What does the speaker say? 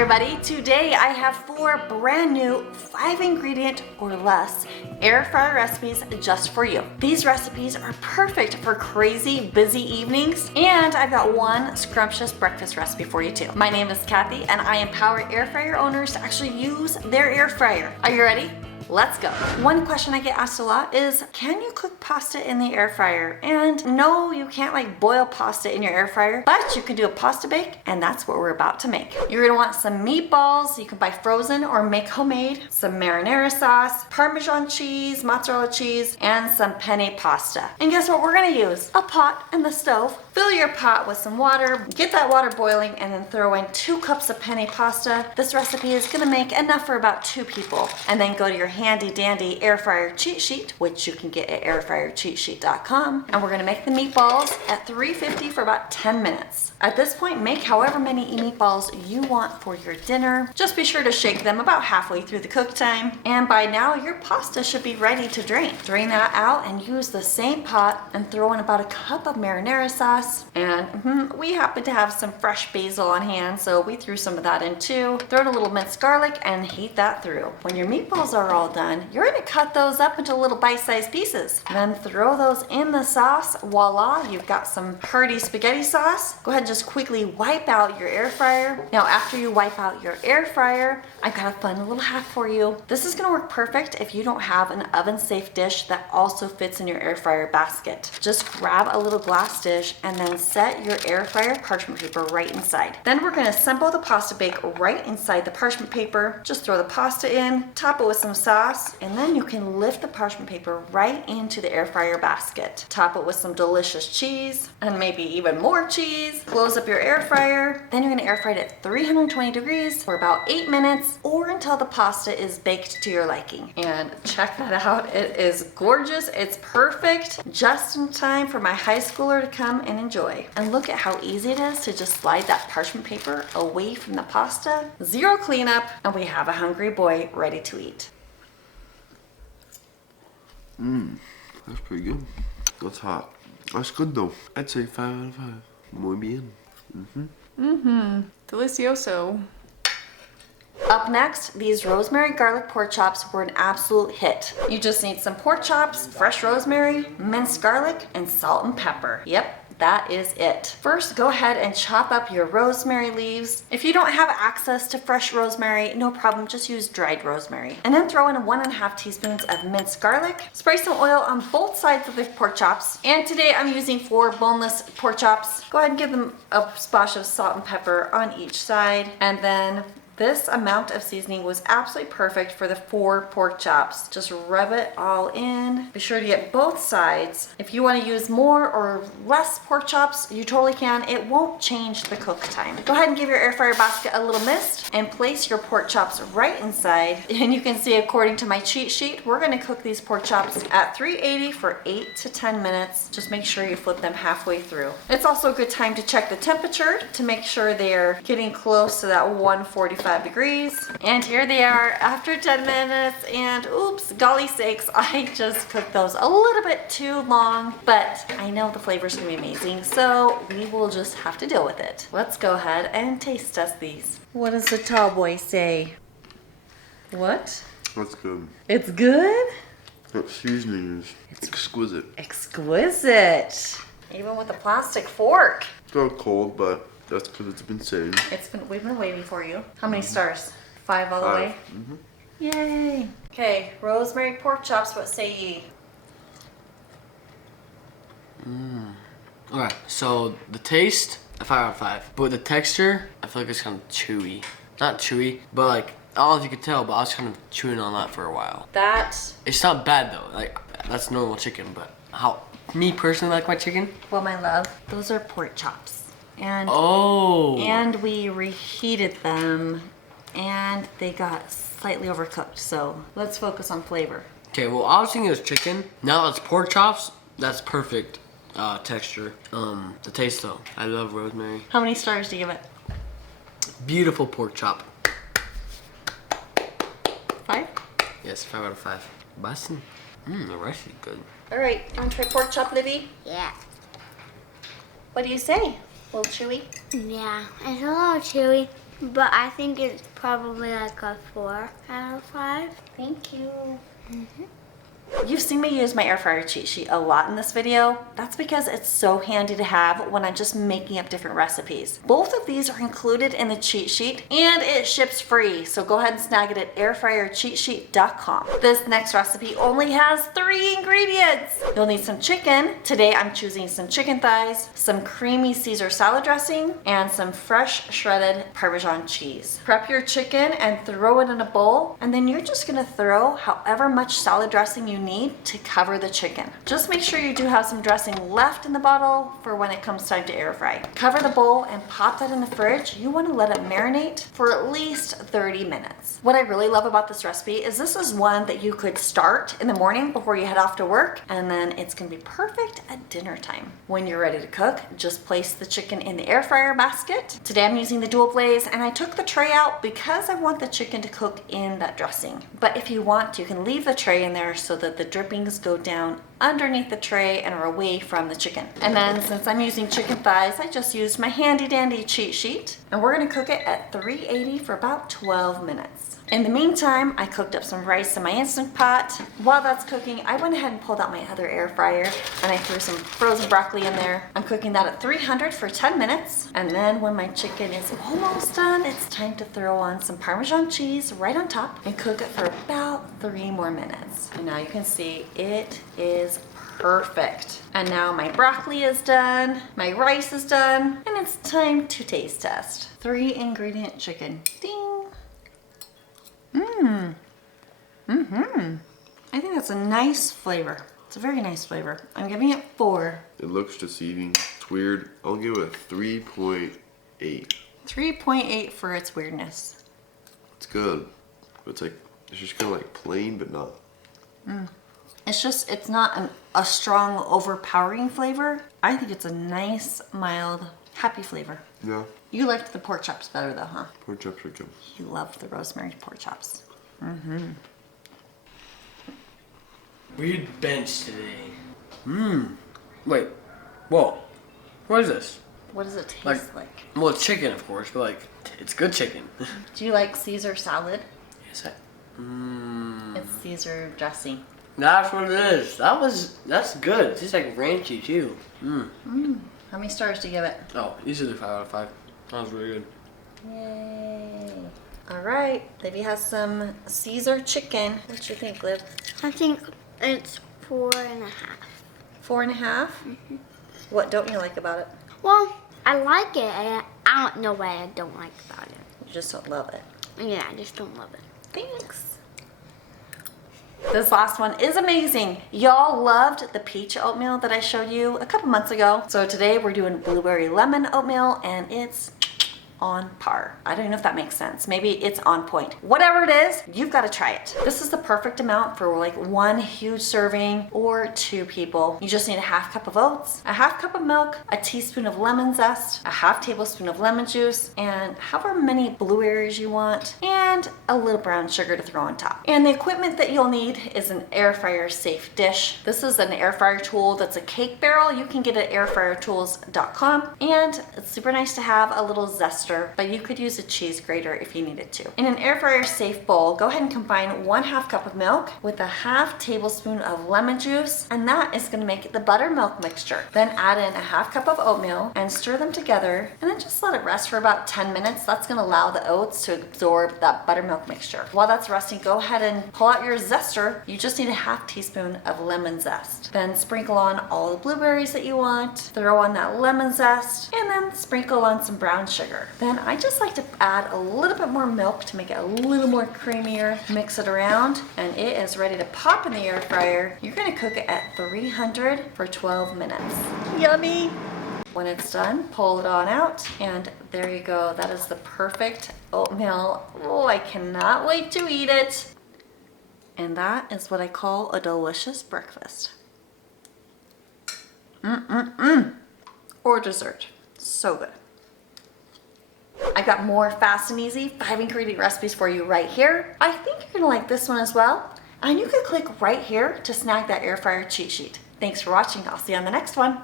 everybody, today I have 4 brand new 5-ingredient or less air fryer recipes just for you. These recipes are perfect for crazy busy evenings, and I've got one scrumptious breakfast recipe for you too. My name is Kathy and I empower air fryer owners to actually use their air fryer. Are you ready? Let's go. One question I get asked a lot is, can you cook pasta in the air fryer? And no, you can't like boil pasta in your air fryer, but you can do a pasta bake, and that's what we're about to make. You're gonna want some meatballs. You can buy frozen or make homemade, some marinara sauce, parmesan cheese, mozzarella cheese, and some penne pasta. And guess what we're gonna use? A pot and the stove. Fill your pot with some water, get that water boiling, and then throw in 2 cups of penne pasta. This recipe is gonna make enough for about 2 people. And then go to your handy dandy air fryer cheat sheet, which you can get at airfryercheatsheet.com. And we're gonna make the meatballs at 350 for about 10 minutes. At this point, make however many meatballs you want for your dinner. Just be sure to shake them about halfway through the cook time. And by now, your pasta should be ready to drain. Drain that out and use the same pot and throw in about 1 cup of marinara sauce. And we happen to have some fresh basil on hand, so we threw some of that in too. Throw in a little minced garlic and heat that through. When your meatballs are all done, you're gonna cut those up into little bite-sized pieces. Then throw those in the sauce. Voila, you've got some hearty spaghetti sauce. Go ahead and just quickly wipe out your air fryer. Now, after you wipe out your air fryer, I've got a fun little hack for you. This is gonna work perfect if you don't have an oven-safe dish that also fits in your air fryer basket. Just grab a little glass dish and then set your air fryer parchment paper right inside. Then we're gonna assemble the pasta bake right inside the parchment paper. Just throw the pasta in, top it with some sauce, and then you can lift the parchment paper right into the air fryer basket. Top it with some delicious cheese, and maybe even more cheese. Close up your air fryer. Then you're gonna air fry it at 320 degrees for about 8 minutes, or until the pasta is baked to your liking. And check that out, it is gorgeous, it's perfect, just in time for my high schooler to come and enjoy. And look at how easy it is to just slide that parchment paper away from the pasta. Zero cleanup, and we have a hungry boy ready to eat. That's pretty good. That's hot. That's good though. I'd say 5 out of 5. Muy bien. Delicioso. Up next, these rosemary garlic pork chops were an absolute hit. You just need some pork chops, fresh rosemary, minced garlic, and salt and pepper. Yep, that is it. First, go ahead and chop up your rosemary leaves. If you don't have access to fresh rosemary, no problem, just use dried rosemary. And then throw in 1½ teaspoons of minced garlic. Spray some oil on both sides of the pork chops. And today I'm using 4 boneless pork chops. Go ahead and give them a splash of salt and pepper on each side. And then this amount of seasoning was absolutely perfect for the 4 pork chops. Just rub it all in. Be sure to get both sides. If you want to use more or less pork chops, you totally can. It won't change the cook time. Go ahead and give your air fryer basket a little mist and place your pork chops right inside. And you can see, according to my cheat sheet, we're going to cook these pork chops at 380 for 8 to 10 minutes. Just make sure you flip them halfway through. It's also a good time to check the temperature to make sure they're getting close to that 145 degrees. And here they are after 10 minutes, and oops, golly sakes, I just cooked those a little bit too long, but I know the flavor's gonna be amazing, so we will just have to deal with it. Let's go ahead and taste test these. What does the tall boy say? What? That's good. It's good? That seasoning is exquisite. Exquisite. Even with a plastic fork. It's all cold, but that's because it's been sitting. We've been waiting for you. How many stars? 5 all the way? Yay. Okay, rosemary pork chops, what say ye? Okay, so the taste, a 5 out of 5. But the texture, I feel like it's kind of chewy. Not chewy, but like, I don't know if you could tell, but I was kind of chewing on that for a while. It's not bad though. Like, that's normal chicken, but how me personally like my chicken? Well, my love, those are pork chops. And we reheated them and they got slightly overcooked, so let's focus on flavor. Okay, well, I was thinking it was chicken. Now that it's pork chops, that's perfect texture. The taste though, I love rosemary. How many stars do you give it? Beautiful pork chop. 5? Yes, 5 out of 5. Bussin'. The rice is good. All right, you want to try pork chop, Libby? Yeah. What do you say? A little chewy? Yeah, it's a little chewy. but I think it's probably like a 4 out of 5. Thank you. You've seen me use my air fryer cheat sheet a lot in this video. That's because it's so handy to have when I'm just making up different recipes. Both of these are included in the cheat sheet and it ships free, so go ahead and snag it at airfryercheatsheet.com. This next recipe only has 3 ingredients. You'll need some chicken. Today I'm choosing some chicken thighs, some creamy Caesar salad dressing, and some fresh shredded Parmesan cheese. Prep your chicken and throw it in a bowl, and then you're just gonna throw however much salad dressing you need to cover the chicken. Just make sure you do have some dressing left in the bottle for when it comes time to air fry. Cover the bowl and pop that in the fridge. You want to let it marinate for at least 30 minutes. What I really love about this recipe is this is one that you could start in the morning before you head off to work, and then it's gonna be perfect at dinner time. When you're ready to cook, just place the chicken in the air fryer basket. Today I'm using the dual blaze, and I took the tray out because I want the chicken to cook in that dressing. But if you want, you can leave the tray in there so that the drippings go down underneath the tray and are away from the chicken. And then since I'm using chicken thighs, I just used my handy dandy cheat sheet, and we're gonna cook it at 380 for about 12 minutes. In the meantime, I cooked up some rice in my Instant Pot. While that's cooking, I went ahead and pulled out my other air fryer and I threw some frozen broccoli in there. I'm cooking that at 300 for 10 minutes. And then when my chicken is almost done, it's time to throw on some Parmesan cheese right on top and cook it for about 3 more minutes. And now you can see it is perfect. And now my broccoli is done, my rice is done, and it's time to taste test. 3 ingredient chicken. Ding! I think that's a nice flavor. It's a very nice flavor. I'm giving it 4. It looks deceiving. It's weird. I'll give it a 3.8. 3.8 for its weirdness. It's good. But it's just kind of like plain, but not. It's not a strong, overpowering flavor. I think it's a nice, mild, happy flavor. Yeah. You liked the pork chops better though, huh? Pork chops are good. You loved the rosemary pork chops. Weird bench today. Wait. Whoa. What is this? What does it taste like? Well, it's chicken, of course, but it's good chicken. Do you like Caesar salad? Yes, It's Caesar dressing. That's what it is. That's good. It's just like ranchy too. How many stars do you give it? Oh, easily 5 out of 5. That was really good. Yay. All right, Livy has some Caesar chicken. What do you think, Liv? I think it's 4.5. 4.5? What don't you like about it? Well, I like it. I don't know what I don't like about it. You just don't love it. Yeah, I just don't love it. Thanks. This last one is amazing. Y'all loved the peach oatmeal that I showed you a couple months ago. So today we're doing blueberry lemon oatmeal, and it's on par. I don't know if that makes sense. Maybe it's on point. Whatever it is, you've got to try it. This is the perfect amount for like 1 huge serving or 2 people. You just need a 1/2 cup of oats, a 1/2 cup of milk, a teaspoon of lemon zest, a 1/2 tablespoon of lemon juice, and however many blueberries you want, and a little brown sugar to throw on top. And the equipment that you'll need is an air fryer safe dish. This is an air fryer tool that's a cake barrel. You can get it at airfryertools.com, and it's super nice to have a little zester, but you could use a cheese grater if you needed to. In an air fryer safe bowl, go ahead and combine 1/2 cup of milk with a 1/2 tablespoon of lemon juice, and that is going to make the buttermilk mixture. Then add in a 1/2 cup of oatmeal and stir them together, and then just let it rest for about 10 minutes. That's going to allow the oats to absorb that buttermilk mixture. While that's resting, go ahead and pull out your zester. You just need a 1/2 teaspoon of lemon zest. Then sprinkle on all the blueberries that you want, throw on that lemon zest, and then sprinkle on some brown sugar. Then I just like to add a little bit more milk to make it a little more creamier. Mix it around, and it is ready to pop in the air fryer. You're going to cook it at 300 for 12 minutes. Yummy! When it's done, pull it on out, and there you go. That is the perfect oatmeal. Oh, I cannot wait to eat it. And that is what I call a delicious breakfast. Or dessert. So good. I got more fast and easy 5 ingredient recipes for you right here. I think you're gonna like this one as well. And you can click right here to snag that air fryer cheat sheet. Thanks for watching. I'll see you on the next one.